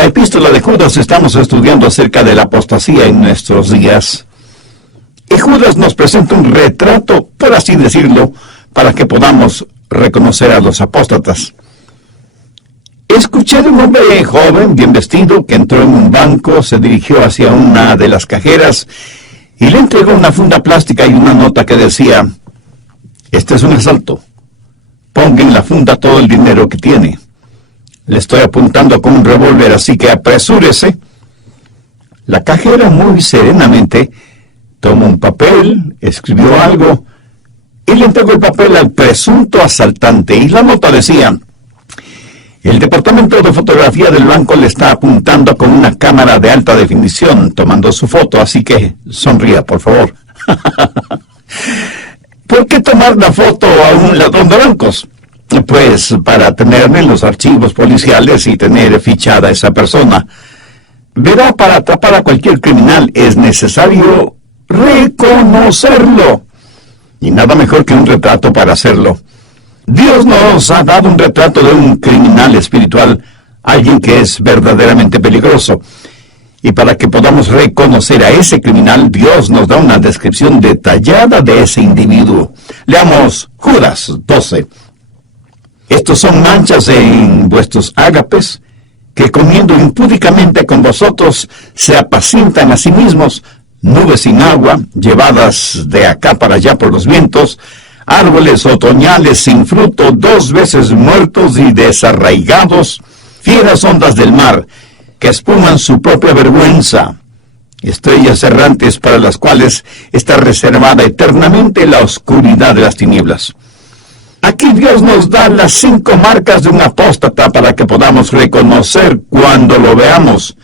la epístola de Judas estamos estudiando acerca de la apostasía en nuestros días. Y Judas nos presenta un retrato, por así decirlo, para que podamos reconocer a los apóstatas. Escuché de un hombre joven, bien vestido, que entró en un banco, se dirigió hacia una de las cajeras y le entregó una funda plástica y una nota que decía: "Este es un asalto. Ponga en la funda todo el dinero que tiene. Le estoy apuntando con un revólver, así que apresúrese". La cajera muy serenamente tomó un papel, escribió algo y le entregó el papel al presunto asaltante. Y la nota decía: "El departamento de fotografía del banco le está apuntando con una cámara de alta definición, tomando su foto, así que sonría, por favor". ¿Por qué tomar la foto a un ladrón de bancos? Pues para tenerla en los archivos policiales y tener fichada a esa persona. Verá, para atrapar a cualquier criminal es necesario reconocerlo. Y nada mejor que un retrato para hacerlo. Dios nos ha dado un retrato de un criminal espiritual, alguien que es verdaderamente peligroso. Y para que podamos reconocer a ese criminal, Dios nos da una descripción detallada de ese individuo. Leamos Judas 12. "Estos son manchas en vuestros ágapes, que comiendo impúdicamente con vosotros se apacientan a sí mismos, nubes sin agua, llevadas de acá para allá por los vientos, árboles otoñales sin fruto, 2 veces muertos y desarraigados, fieras ondas del mar, que espuman su propia vergüenza, estrellas errantes para las cuales está reservada eternamente la oscuridad de las tinieblas". Aquí Dios nos da las 5 marcas de un apóstata para que podamos reconocer cuando lo veamos.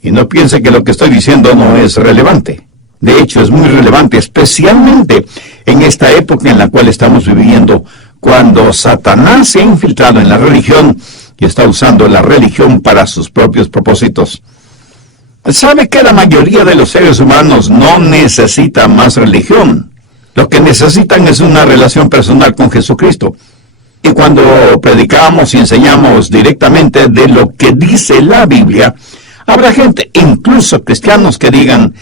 Y no piense que lo que estoy diciendo no es relevante. De hecho, es muy relevante, especialmente en esta época en la cual estamos viviendo, cuando Satanás se ha infiltrado en la religión y está usando la religión para sus propios propósitos. ¿Sabe que la mayoría de los seres humanos no necesita más religión? Lo que necesitan es una relación personal con Jesucristo. Y cuando predicamos y enseñamos directamente de lo que dice la Biblia, habrá gente, incluso cristianos, que digan: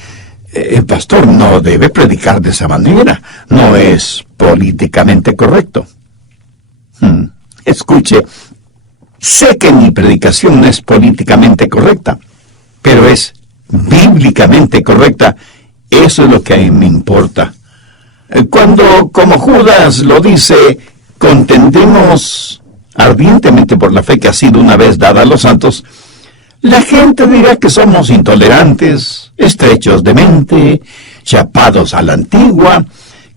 "Pastor, no debe predicar de esa manera, no es políticamente correcto". Escuche, sé que mi predicación no es políticamente correcta, pero es bíblicamente correcta. Eso es lo que a mí me importa. Cuando, como Judas lo dice, contendemos ardientemente por la fe que ha sido una vez dada a los santos, la gente dirá que somos intolerantes, estrechos de mente, chapados a la antigua,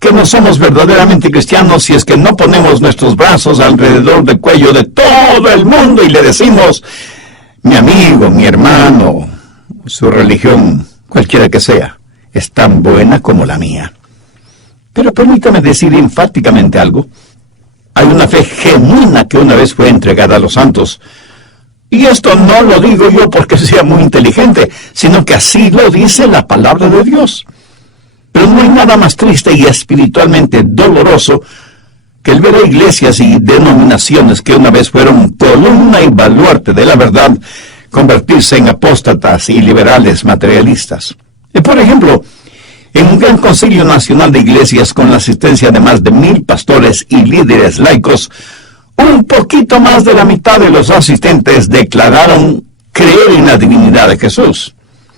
que no somos verdaderamente cristianos si es que no ponemos nuestros brazos alrededor del cuello de todo el mundo y le decimos: "Mi amigo, mi hermano, su religión, cualquiera que sea, es tan buena como la mía". Pero permítame decir enfáticamente algo. Hay una fe genuina que una vez fue entregada a los santos. Y esto no lo digo yo porque sea muy inteligente, sino que así lo dice la palabra de Dios. Pero no hay nada más triste y espiritualmente doloroso que el ver a iglesias y denominaciones que una vez fueron columna y baluarte de la verdad convertirse en apóstatas y liberales materialistas. Por ejemplo, en un gran concilio nacional de iglesias con la asistencia de más de 1000 pastores y líderes laicos, un poquito más de la mitad de los asistentes declararon creer en la divinidad de Jesús.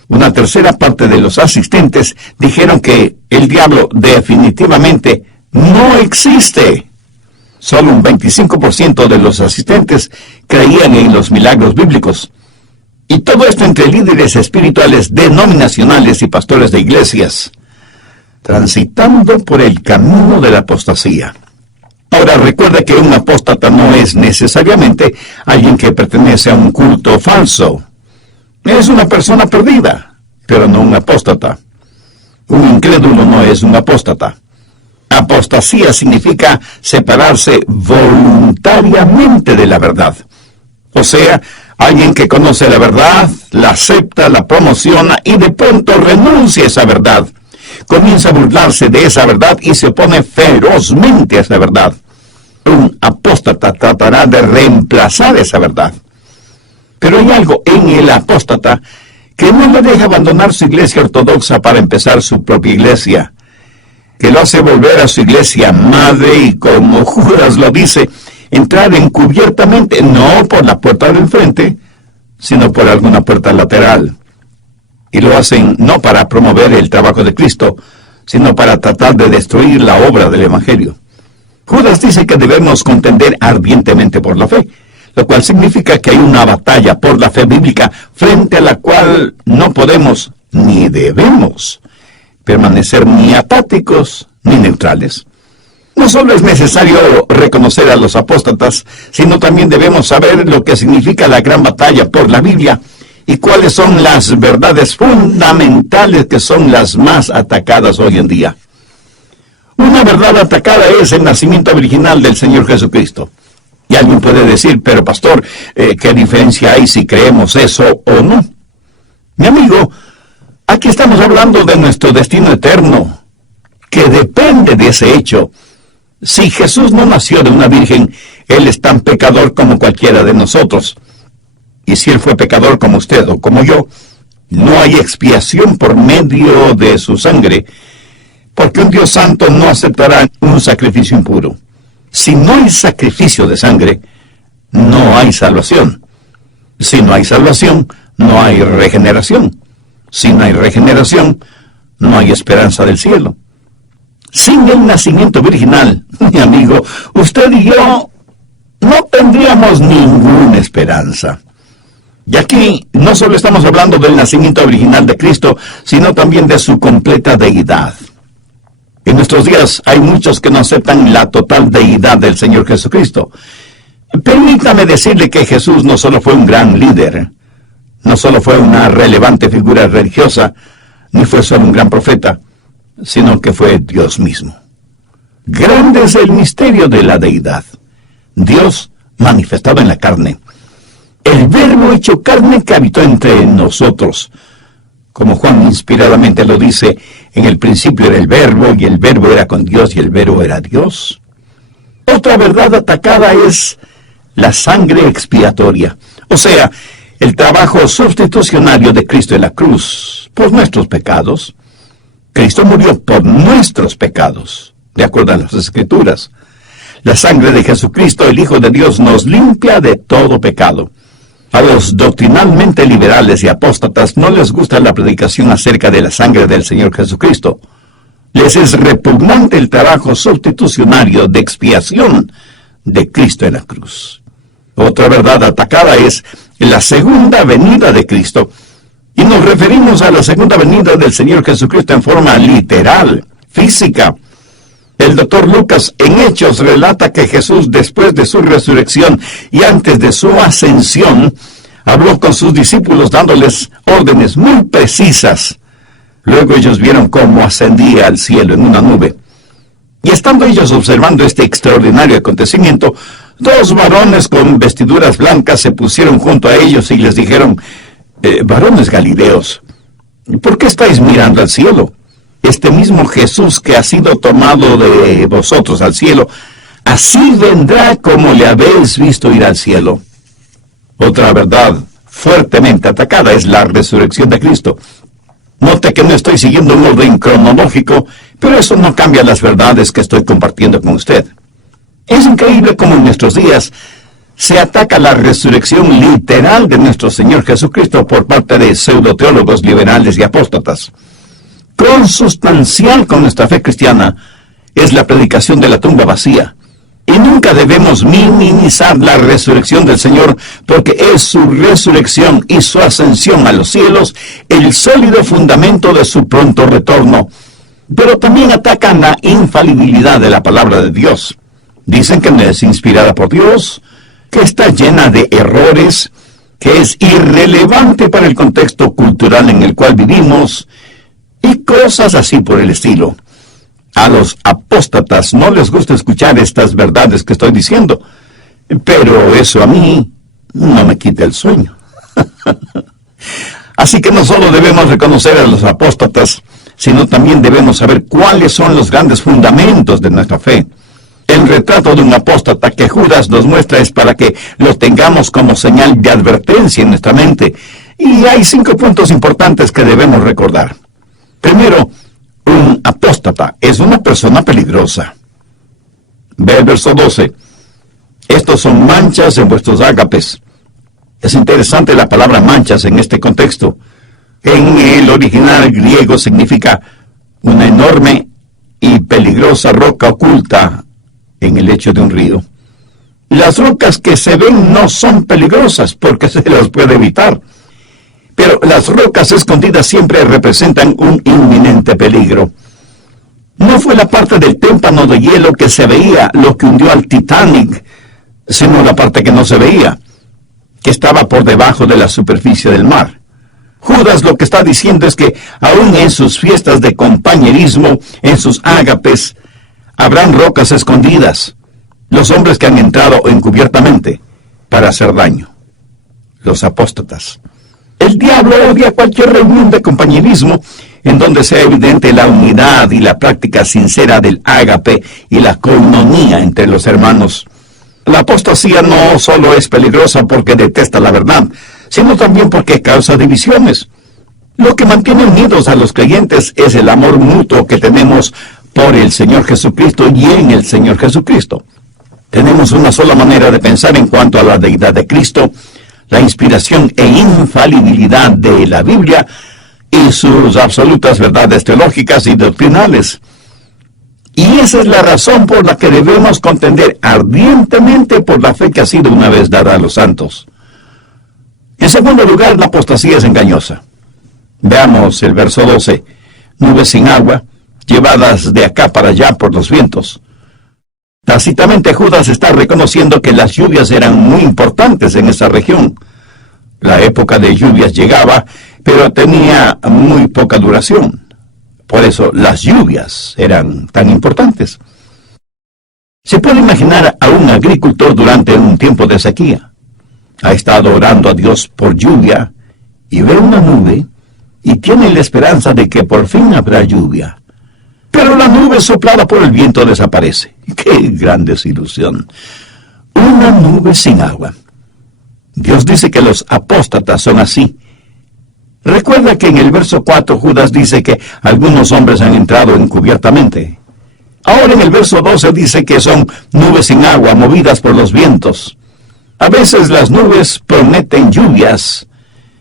Una tercera parte de los asistentes dijeron que el diablo definitivamente no existe. Solo un 25% de los asistentes creían en los milagros bíblicos. Y todo esto entre líderes espirituales denominacionales y pastores de iglesias, transitando por el camino de la apostasía. Ahora, recuerda que un apóstata no es necesariamente alguien que pertenece a un culto falso. Es una persona perdida, pero no un apóstata. Un incrédulo no es un apóstata. Apostasía significa separarse voluntariamente de la verdad. O sea, alguien que conoce la verdad, la acepta, la promociona y de pronto renuncia a esa verdad. Comienza a burlarse de esa verdad y se opone ferozmente a esa verdad. Un apóstata tratará de reemplazar esa verdad. Pero hay algo en el apóstata que no le deja abandonar su iglesia ortodoxa para empezar su propia iglesia, que lo hace volver a su iglesia madre y, como Judas lo dice, entrar encubiertamente, no por la puerta del frente, sino por alguna puerta lateral. Y lo hacen no para promover el trabajo de Cristo, sino para tratar de destruir la obra del Evangelio. Judas dice que debemos contender ardientemente por la fe, lo cual significa que hay una batalla por la fe bíblica frente a la cual no podemos ni debemos permanecer ni apáticos ni neutrales. No solo es necesario reconocer a los apóstatas, sino también debemos saber lo que significa la gran batalla por la Biblia y cuáles son las verdades fundamentales que son las más atacadas hoy en día. Una verdad atacada es el nacimiento original del Señor Jesucristo. Y alguien puede decir, pero pastor, ¿qué diferencia hay si creemos eso o no? Mi amigo, aquí estamos hablando de nuestro destino eterno, que depende de ese hecho. Si Jesús no nació de una virgen, Él es tan pecador como cualquiera de nosotros. Y si Él fue pecador como usted o como yo, no hay expiación por medio de su sangre, porque un Dios santo no aceptará un sacrificio impuro. Si no hay sacrificio de sangre, no hay salvación. Si no hay salvación, no hay regeneración. Si no hay regeneración, no hay esperanza del cielo. Sin el nacimiento virginal, mi amigo, usted y yo no tendríamos ninguna esperanza. Y aquí no solo estamos hablando del nacimiento original de Cristo, sino también de su completa deidad. En nuestros días hay muchos que no aceptan la total deidad del Señor Jesucristo. Permítame decirle que Jesús no solo fue un gran líder, no solo fue una relevante figura religiosa, ni fue solo un gran profeta, sino que fue Dios mismo. Grande es el misterio de la deidad. Dios manifestado en la carne. El Verbo hecho carne que habitó entre nosotros. Como Juan inspiradamente lo dice, en el principio era el Verbo, y el Verbo era con Dios, y el Verbo era Dios. Otra verdad atacada es la sangre expiatoria, o sea, el trabajo sustitucionario de Cristo en la cruz por nuestros pecados. Cristo murió por nuestros pecados, de acuerdo a las Escrituras. La sangre de Jesucristo, el Hijo de Dios, nos limpia de todo pecado. A los doctrinalmente liberales y apóstatas no les gusta la predicación acerca de la sangre del Señor Jesucristo. Les es repugnante el trabajo sustitucionario de expiación de Cristo en la cruz. Otra verdad atacada es la segunda venida de Cristo. Y nos referimos a la segunda venida del Señor Jesucristo en forma literal, física. El doctor Lucas en Hechos relata que Jesús, después de su resurrección y antes de su ascensión, habló con sus discípulos dándoles órdenes muy precisas. Luego ellos vieron cómo ascendía al cielo en una nube. Y estando ellos observando este extraordinario acontecimiento, dos varones con vestiduras blancas se pusieron junto a ellos y les dijeron, varones Galileos, ¿por qué estáis mirando al cielo? Este mismo Jesús que ha sido tomado de vosotros al cielo, así vendrá como le habéis visto ir al cielo. Otra verdad fuertemente atacada es la resurrección de Cristo. Note que no estoy siguiendo un orden cronológico, pero eso no cambia las verdades que estoy compartiendo con usted. Es increíble cómo en nuestros días se ataca la resurrección literal de nuestro Señor Jesucristo por parte de pseudoteólogos liberales y apóstatas. Consustancial con nuestra fe cristiana es la predicación de la tumba vacía. Y nunca debemos minimizar la resurrección del Señor, porque es su resurrección y su ascensión a los cielos el sólido fundamento de su pronto retorno. Pero también atacan la infalibilidad de la palabra de Dios. Dicen que no es inspirada por Dios, que está llena de errores, que es irrelevante para el contexto cultural en el cual vivimos, y cosas así por el estilo. A los apóstatas no les gusta escuchar estas verdades que estoy diciendo, pero eso a mí no me quita el sueño. Así que no solo debemos reconocer a los apóstatas, sino también debemos saber cuáles son los grandes fundamentos de nuestra fe. El El retrato de un apóstata que Judas nos muestra es para que lo tengamos como señal de advertencia en nuestra mente. Y hay 5 puntos importantes que debemos recordar. Primero, un apóstata es una persona peligrosa. Ve el verso 12. Estos son manchas en vuestros ágapes. Es interesante la palabra manchas en este contexto. En el original griego significa una enorme y peligrosa roca oculta en el lecho de un río. Las rocas que se ven no son peligrosas porque se las puede evitar, pero las rocas escondidas siempre representan un inminente peligro. No fue la parte del témpano de hielo que se veía lo que hundió al Titanic, sino la parte que no se veía, que estaba por debajo de la superficie del mar. Judas lo que está diciendo es que aún en sus fiestas de compañerismo, en sus ágapes, habrán rocas escondidas, los hombres que han entrado encubiertamente para hacer daño, los apóstatas. El diablo odia cualquier reunión de compañerismo en donde sea evidente la unidad y la práctica sincera del ágape y la coinonía entre los hermanos. La apostasía no solo es peligrosa porque detesta la verdad, sino también porque causa divisiones. Lo que mantiene unidos a los creyentes es el amor mutuo que tenemos por el Señor Jesucristo y en el Señor Jesucristo. Tenemos una sola manera de pensar en cuanto a la deidad de Cristo, la inspiración e infalibilidad de la Biblia y sus absolutas verdades teológicas y doctrinales. Y esa es la razón por la que debemos contender ardientemente por la fe que ha sido una vez dada a los santos. En segundo lugar, la apostasía es engañosa. Veamos el verso 12. Nubes sin agua, llevadas de acá para allá por los vientos. Tácitamente Judas está reconociendo que las lluvias eran muy importantes en esa región. La época de lluvias llegaba, pero tenía muy poca duración. Por eso las lluvias eran tan importantes. Se puede imaginar a un agricultor durante un tiempo de sequía. Ha estado orando a Dios por lluvia y ve una nube y tiene la esperanza de que por fin habrá lluvia. Pero la nube soplada por el viento desaparece. ¡Qué gran desilusión! Una nube sin agua. Dios dice que los apóstatas son así. Recuerda que en el verso 4 Judas dice que algunos hombres han entrado encubiertamente. Ahora en el verso 12 dice que son nubes sin agua movidas por los vientos. A veces las nubes prometen lluvias,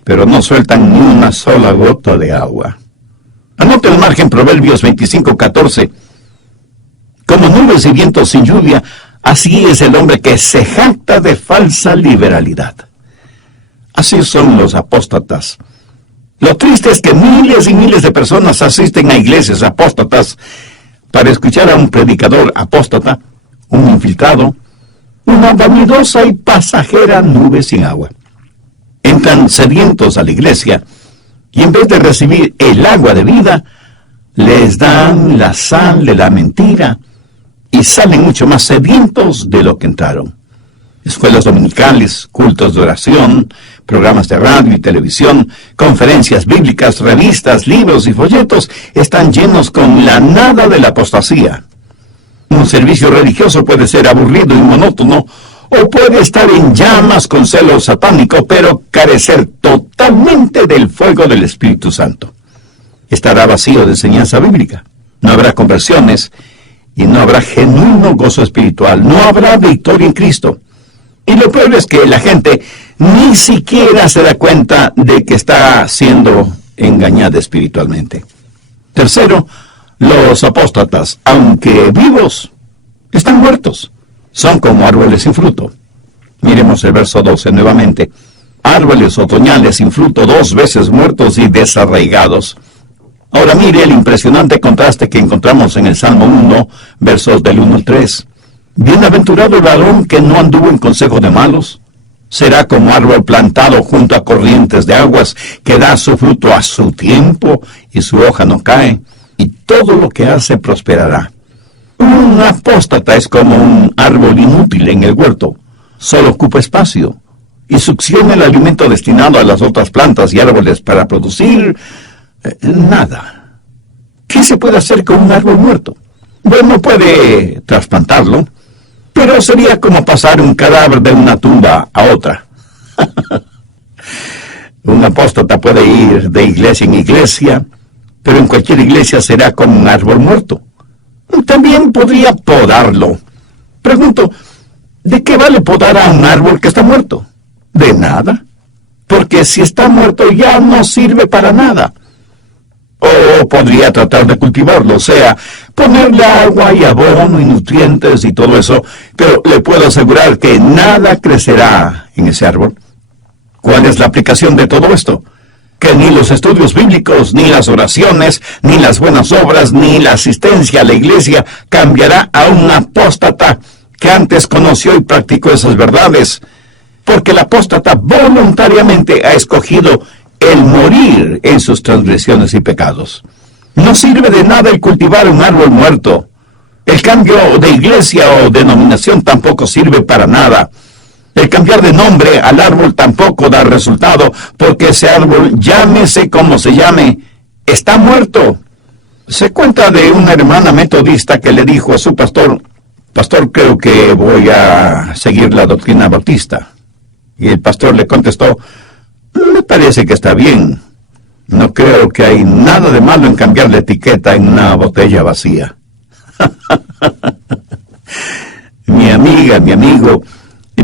pero no sueltan ni una sola gota de agua. Anote el margen Proverbios 25:14. Como nubes y vientos sin lluvia, así es el hombre que se jacta de falsa liberalidad. Así son los apóstatas. Lo triste es que miles y miles de personas asisten a iglesias apóstatas para escuchar a un predicador apóstata, un infiltrado, una vanidosa y pasajera nube sin agua. Entran sedientos a la iglesia y en vez de recibir el agua de vida, les dan la sal de la mentira y salen mucho más sedientos de lo que entraron. Escuelas dominicales, cultos de oración, programas de radio y televisión, conferencias bíblicas, revistas, libros y folletos están llenos con la nada de la apostasía. Un servicio religioso puede ser aburrido y monótono, o puede estar en llamas con celo satánico, pero carecer totalmente del fuego del Espíritu Santo. Estará vacío de enseñanza bíblica. No habrá conversiones y no habrá genuino gozo espiritual. No habrá victoria en Cristo. Y lo peor es que la gente ni siquiera se da cuenta de que está siendo engañada espiritualmente. Tercero, los apóstatas, aunque vivos, están muertos. Son como árboles sin fruto. Miremos el verso 12 nuevamente. Árboles otoñales sin fruto, 2 veces muertos y desarraigados. Ahora mire el impresionante contraste que encontramos en el Salmo 1, versos del 1 al 3. Bienaventurado el varón que no anduvo en consejo de malos. Será como árbol plantado junto a corrientes de aguas, que da su fruto a su tiempo y su hoja no cae, y todo lo que hace prosperará. Un apóstata es como un árbol inútil en el huerto. Solo ocupa espacio y succiona el alimento destinado a las otras plantas y árboles para producir nada. ¿Qué se puede hacer con un árbol muerto? Bueno, puede trasplantarlo, pero sería como pasar un cadáver de una tumba a otra. Un apóstata puede ir de iglesia en iglesia, pero en cualquier iglesia será como un árbol muerto. También podría podarlo. Pregunto, ¿de qué vale podar a un árbol que está muerto? De nada, porque si está muerto ya no sirve para nada. O podría tratar de cultivarlo, o sea, ponerle agua y abono y nutrientes y todo eso, pero le puedo asegurar que nada crecerá en ese árbol. ¿Cuál es la aplicación de todo esto? Que ni los estudios bíblicos, ni las oraciones, ni las buenas obras, ni la asistencia a la iglesia cambiará a un apóstata que antes conoció y practicó esas verdades, porque el apóstata voluntariamente ha escogido el morir en sus transgresiones y pecados. No sirve de nada el cultivar un árbol muerto. El cambio de iglesia o denominación tampoco sirve para nada. El cambiar de nombre al árbol tampoco da resultado, porque ese árbol, llámese como se llame, está muerto. Se cuenta de una hermana metodista que le dijo a su pastor, «Pastor, creo que voy a seguir la doctrina bautista». Y el pastor le contestó, «Me parece que está bien. No creo que hay nada de malo en cambiar la etiqueta en una botella vacía». Mi amiga, mi amigo,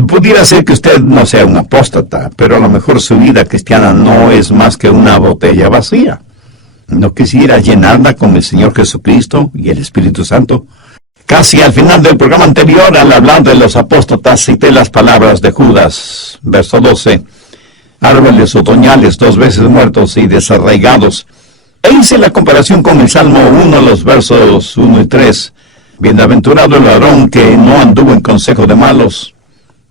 pudiera ser que usted no sea un apóstata, pero a lo mejor su vida cristiana no es más que una botella vacía. ¿No quisiera llenarla con el Señor Jesucristo y el Espíritu Santo? Casi al final del programa anterior, al hablar de los apóstatas, cité las palabras de Judas, verso 12. Árboles otoñales 2 veces muertos y desarraigados. E hice la comparación con el Salmo 1, los versos 1 y 3. Bienaventurado el varón que no anduvo en consejo de malos.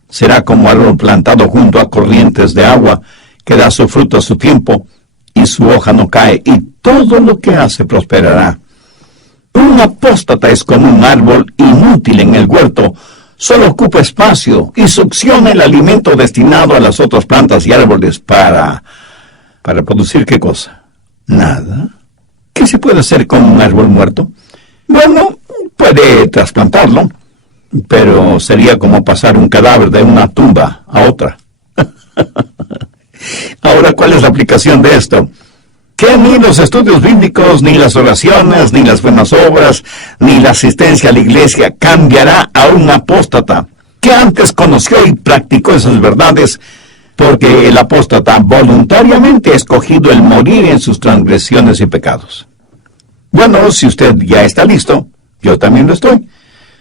Será como árbol plantado junto a corrientes de agua, que da su fruto a su tiempo, y su hoja no cae, y todo lo que hace prosperará. Un apóstata es como un árbol inútil en el huerto, solo ocupa espacio y succiona el alimento destinado a las otras plantas y árboles para producir ¿qué cosa? Nada. ¿Qué se puede hacer con un árbol muerto? Bueno, puede trasplantarlo, pero sería como pasar un cadáver de una tumba a otra. Ahora, ¿cuál es la aplicación de esto? Que ni los estudios bíblicos, ni las oraciones, ni las buenas obras, ni la asistencia a la iglesia cambiará a un apóstata que antes conoció y practicó esas verdades, porque el apóstata voluntariamente ha escogido el morir en sus transgresiones y pecados. Bueno, si usted ya está listo, yo también lo estoy.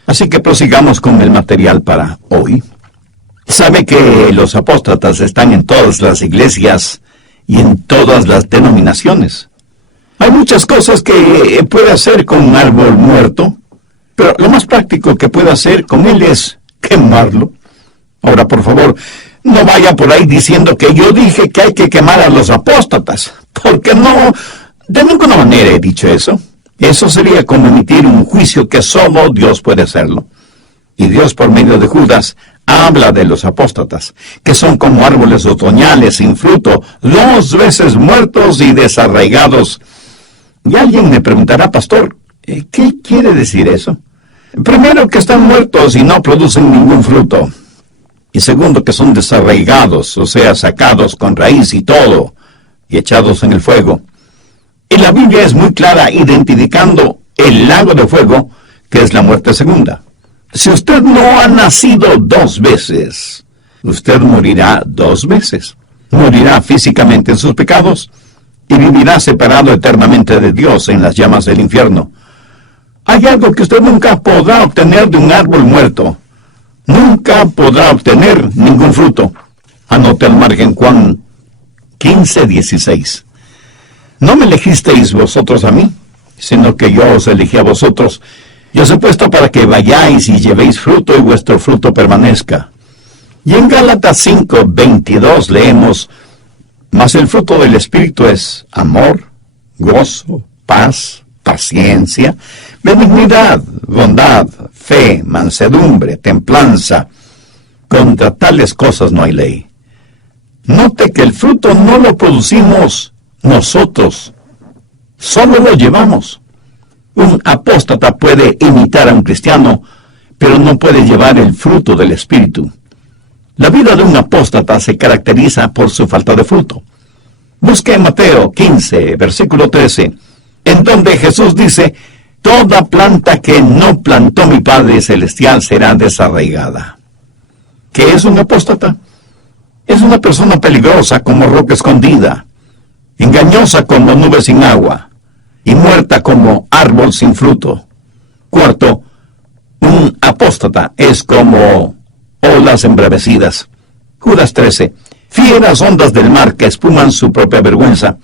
Así que prosigamos con el material para hoy. Sabe que los apóstatas están en todas las iglesias y en todas las denominaciones. Hay muchas cosas que puede hacer con un árbol muerto, pero lo más práctico que puede hacer con él es quemarlo. Ahora, por favor, no vaya por ahí diciendo que yo dije que hay que quemar a los apóstatas, porque no, de ninguna manera he dicho eso. Eso sería como emitir un juicio que solo Dios puede hacerlo. Y Dios, por medio de Judas, habla de los apóstatas, que son como árboles otoñales sin fruto, 2 veces muertos y desarraigados. Y alguien me preguntará, pastor, ¿qué quiere decir eso? Primero, que están muertos y no producen ningún fruto. Y segundo, que son desarraigados, o sea, sacados con raíz y todo, y echados en el fuego. Y la Biblia es muy clara identificando el lago de fuego, que es la muerte segunda. Si usted no ha nacido 2 veces, usted morirá 2 veces. Morirá físicamente en sus pecados y vivirá separado eternamente de Dios en las llamas del infierno. Hay algo que usted nunca podrá obtener de un árbol muerto. Nunca podrá obtener ningún fruto. Anote al margen Juan 15:16. No me elegisteis vosotros a mí, sino que yo os elegí a vosotros, y os he puesto para que vayáis y llevéis fruto y vuestro fruto permanezca. Y en Gálatas 5:22 leemos, mas el fruto del Espíritu es amor, gozo, paz, paciencia, benignidad, bondad, fe, mansedumbre, templanza. Contra tales cosas no hay ley. Note que el fruto no lo producimos nosotros, solo lo llevamos. Un apóstata puede imitar a un cristiano, pero no puede llevar el fruto del Espíritu. La vida de un apóstata se caracteriza por su falta de fruto. Busque Mateo 15, versículo 13, en donde Jesús dice: toda planta que no plantó mi Padre Celestial será desarraigada. ¿Qué es un apóstata? Es una persona peligrosa como roca escondida, engañosa como nube sin agua, y muerta como árbol sin fruto. Cuarto, un apóstata es como olas embravecidas. Judas 13, fieras ondas del mar que espuman su propia vergüenza.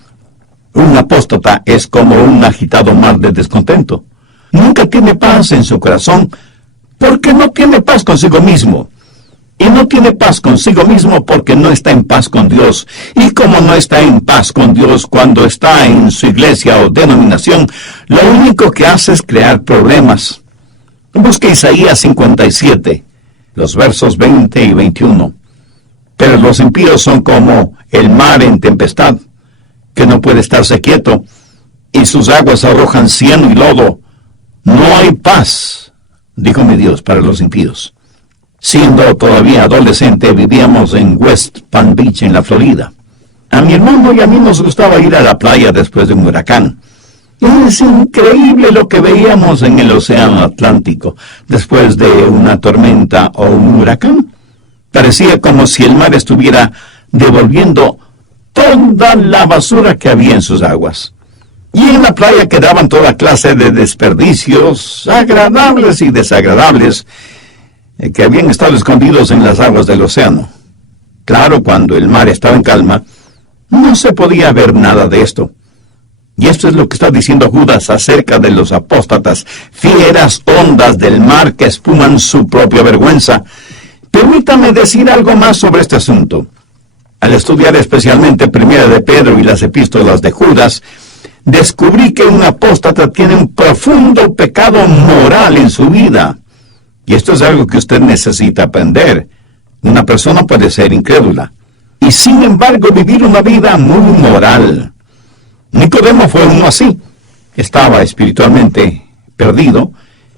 Un apóstata es como un agitado mar de descontento. Nunca tiene paz en su corazón porque no tiene paz consigo mismo. Y no tiene paz consigo mismo porque no está en paz con Dios. Y como no está en paz con Dios cuando está en su iglesia o denominación, lo único que hace es crear problemas. Busque Isaías 57, los versos 20 y 21. Pero los impíos son como el mar en tempestad, que no puede estarse quieto, y sus aguas arrojan cieno y lodo. No hay paz, dijo mi Dios, para los impíos. Siendo todavía adolescente, vivíamos en West Palm Beach, en la Florida. A mi hermano y a mí nos gustaba ir a la playa después de un huracán. Es increíble lo que veíamos en el océano Atlántico después de una tormenta o un huracán. Parecía como si el mar estuviera devolviendo toda la basura que había en sus aguas. Y en la playa quedaban toda clase de desperdicios, agradables y desagradables, que habían estado escondidos en las aguas del océano. Claro, cuando el mar estaba en calma, no se podía ver nada de esto. Y esto es lo que está diciendo Judas acerca de los apóstatas, fieras ondas del mar que espuman su propia vergüenza. Permítame decir algo más sobre este asunto. Al estudiar especialmente Primera de Pedro y las epístolas de Judas, descubrí que un apóstata tiene un profundo pecado moral en su vida. Y esto es algo que usted necesita aprender. Una persona puede ser incrédula y sin embargo vivir una vida muy moral. Nicodemo fue uno así. Estaba espiritualmente perdido,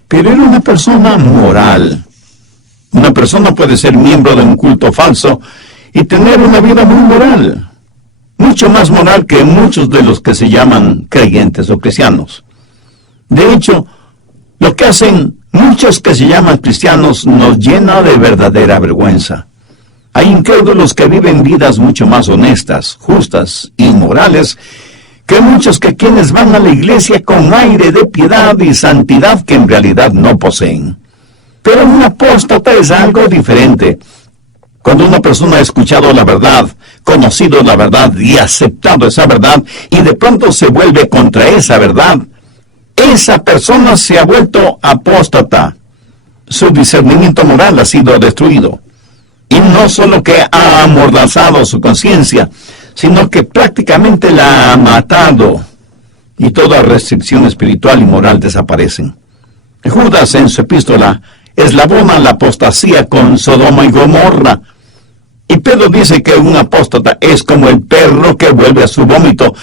pero era una persona moral. Una persona puede ser miembro de un culto falso y tener una vida muy moral. Mucho más moral que muchos de los que se llaman creyentes o cristianos. De hecho, lo que hacen muchos que se llaman cristianos nos llena de verdadera vergüenza. Hay incrédulos que viven vidas mucho más honestas, justas y morales que muchos que quienes van a la iglesia con aire de piedad y santidad que en realidad no poseen. Pero un apóstata es algo diferente. Cuando una persona ha escuchado la verdad, conocido la verdad y aceptado esa verdad, y de pronto se vuelve contra esa verdad, esa persona se ha vuelto apóstata. Su discernimiento moral ha sido destruido. Y no solo que ha amordazado su conciencia, sino que prácticamente la ha matado. Y toda restricción espiritual y moral desaparecen. Judas en su epístola eslabona la apostasía con Sodoma y Gomorra. Y Pedro dice que un apóstata es como el perro que vuelve a su vómito.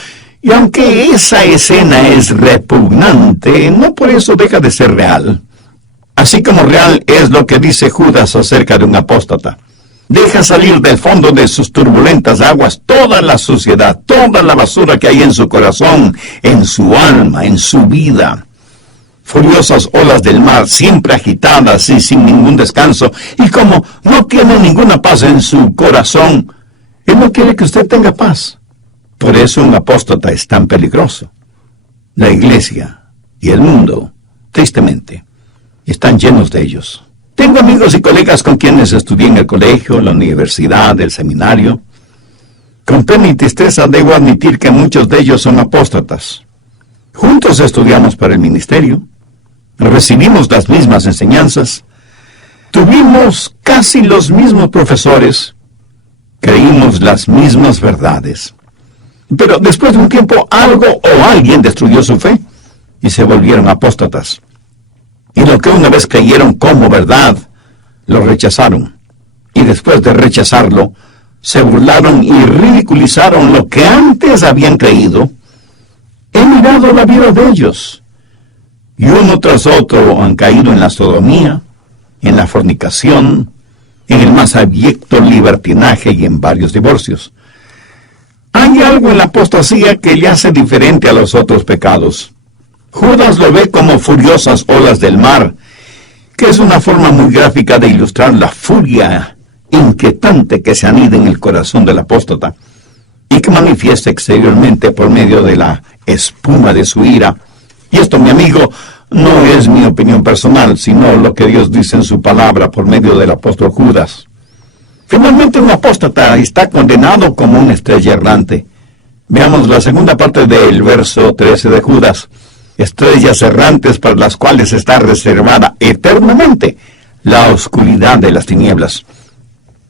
Y aunque esa escena es repugnante, no por eso deja de ser real. Así como real es lo que dice Judas acerca de un apóstata. Deja salir del fondo de sus turbulentas aguas toda la suciedad, toda la basura que hay en su corazón, en su alma, en su vida. Furiosas olas del mar, siempre agitadas y sin ningún descanso. Y como no tiene ninguna paz en su corazón, él no quiere que usted tenga paz. Por eso un apóstata es tan peligroso. La iglesia y el mundo, tristemente, están llenos de ellos. Tengo amigos y colegas con quienes estudié en el colegio, la universidad, el seminario. Con pena y tristeza debo admitir que muchos de ellos son apóstatas. Juntos estudiamos para el ministerio, recibimos las mismas enseñanzas, tuvimos casi los mismos profesores, creímos las mismas verdades. Pero después de un tiempo algo o alguien destruyó su fe y se volvieron apóstatas. Y lo que una vez creyeron como verdad, lo rechazaron. Y después de rechazarlo, se burlaron y ridiculizaron lo que antes habían creído. He mirado la vida de ellos. Y uno tras otro han caído en la sodomía, en la fornicación, en el más abyecto libertinaje y en varios divorcios. Hay algo en la apostasía que le hace diferente a los otros pecados. Judas lo ve como furiosas olas del mar, que es una forma muy gráfica de ilustrar la furia inquietante que se anida en el corazón del apóstata y que manifiesta exteriormente por medio de la espuma de su ira. Y esto, mi amigo, no es mi opinión personal, sino lo que Dios dice en su palabra por medio del apóstol Judas. Finalmente, un apóstata está condenado como una estrella errante. Veamos la segunda parte del verso 13 de Judas. Estrellas errantes para las cuales está reservada eternamente la oscuridad de las tinieblas.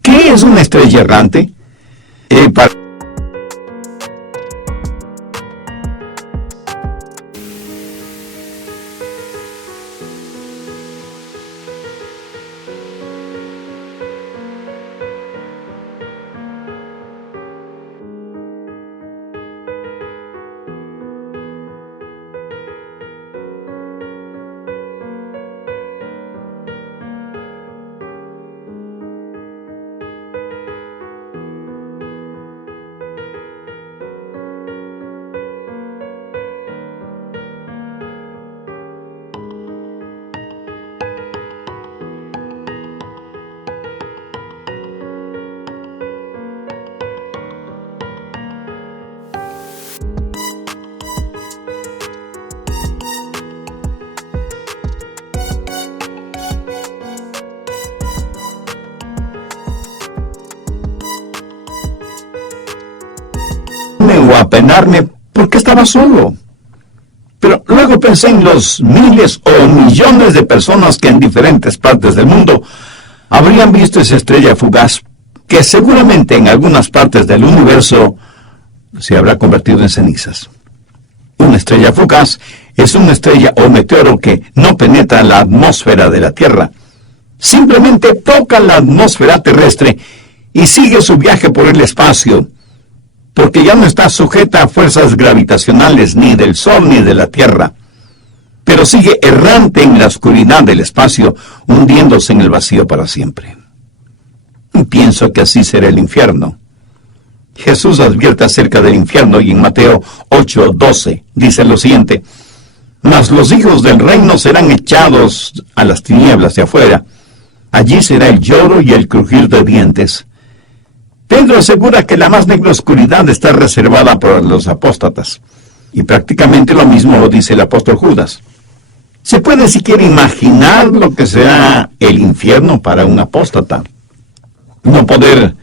¿Qué es una estrella errante? O apenarme porque estaba solo. Pero luego pensé en los miles o millones de personas que en diferentes partes del mundo habrían visto esa estrella fugaz, que seguramente en algunas partes del universo se habrá convertido en cenizas. Una estrella fugaz es una estrella o meteoro que no penetra la atmósfera de la Tierra. Simplemente toca la atmósfera terrestre y sigue su viaje por el espacio, porque ya no está sujeta a fuerzas gravitacionales ni del Sol ni de la Tierra, pero sigue errante en la oscuridad del espacio, hundiéndose en el vacío para siempre. Pienso que así será el infierno. Jesús advierte acerca del infierno y en Mateo 8:12 dice lo siguiente: mas los hijos del reino serán echados a las tinieblas de afuera. Allí será el lloro y el crujir de dientes. Pedro asegura que la más negra oscuridad está reservada para los apóstatas. Y prácticamente lo mismo dice el apóstol Judas. ¿Se puede siquiera imaginar lo que será el infierno para un apóstata? No poder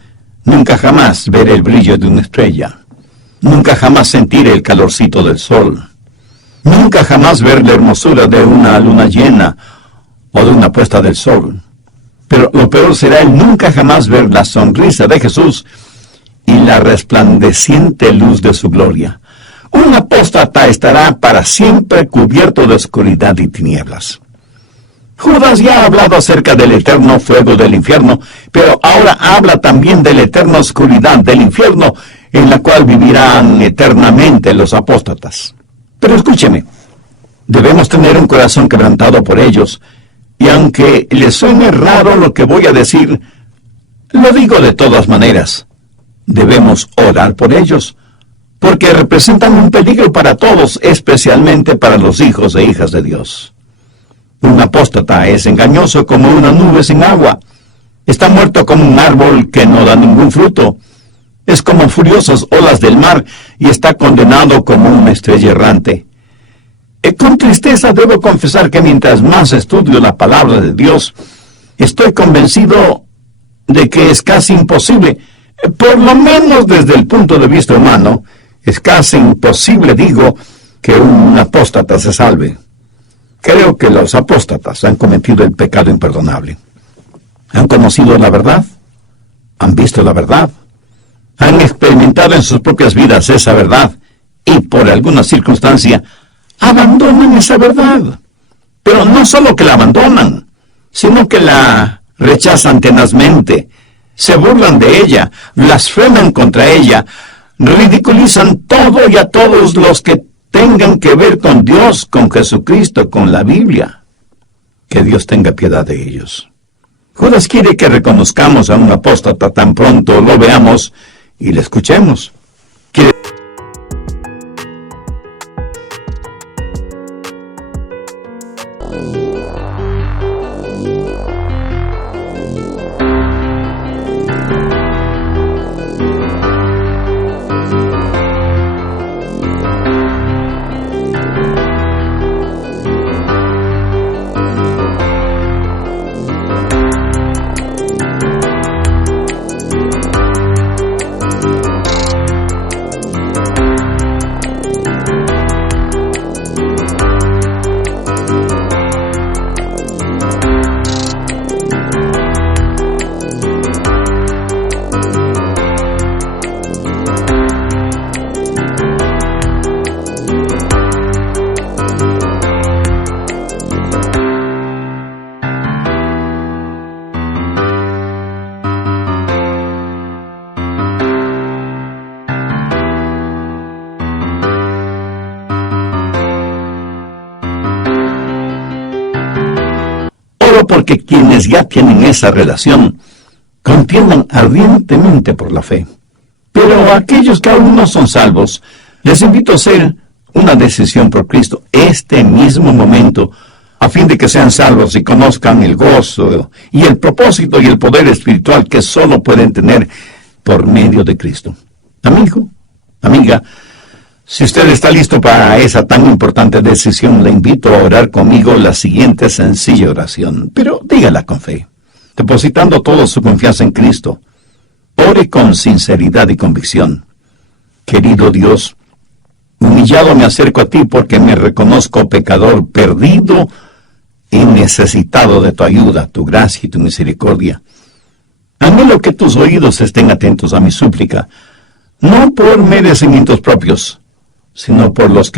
nunca jamás ver el brillo de una estrella. Nunca jamás sentir el calorcito del sol. Nunca jamás ver la hermosura de una luna llena o de una puesta del sol. Pero lo peor será el nunca jamás ver la sonrisa de Jesús y la resplandeciente luz de su gloria. Un apóstata estará para siempre cubierto de oscuridad y tinieblas. Judas ya ha hablado acerca del eterno fuego del infierno, pero ahora habla también de la eterna oscuridad del infierno, en la cual vivirán eternamente los apóstatas. Pero escúcheme, debemos tener un corazón quebrantado por ellos, y aunque les suene raro lo que voy a decir, lo digo de todas maneras. Debemos orar por ellos, porque representan un peligro para todos, especialmente para los hijos e hijas de Dios. Un apóstata es engañoso como una nube sin agua. Está muerto como un árbol que no da ningún fruto. Es como furiosas olas del mar y está condenado como una estrella errante. Con tristeza debo confesar que mientras más estudio la palabra de Dios, estoy convencido de que es casi imposible, por lo menos desde el punto de vista humano, es casi imposible, digo, que un apóstata se salve. Creo que los apóstatas han cometido el pecado imperdonable. Han conocido la verdad, han visto la verdad, han experimentado en sus propias vidas esa verdad y por alguna circunstancia abandonan esa verdad. Pero no solo que la abandonan, sino que la rechazan tenazmente, se burlan de ella, blasfeman contra ella, ridiculizan todo y a todos los que tengan que ver con Dios, con Jesucristo, con la Biblia. Que Dios tenga piedad de ellos. Judas quiere que reconozcamos a un apóstata tan pronto lo veamos y le escuchemos. Quiere... Porque quienes ya tienen esa relación contiendan ardientemente por la fe. Pero a aquellos que aún no son salvos, les invito a hacer una decisión por Cristo este mismo momento, a fin de que sean salvos y conozcan el gozo y el propósito y el poder espiritual que solo pueden tener por medio de Cristo. Amigo, amiga, si usted está listo para esa tan importante decisión, le invito a orar conmigo la siguiente sencilla oración, pero dígala con fe, depositando toda su confianza en Cristo. Ore con sinceridad y convicción. Querido Dios, humillado me acerco a ti porque me reconozco pecador, perdido y necesitado de tu ayuda, tu gracia y tu misericordia. Anhelo que tus oídos estén atentos a mi súplica, no por merecimientos propios, sino por los que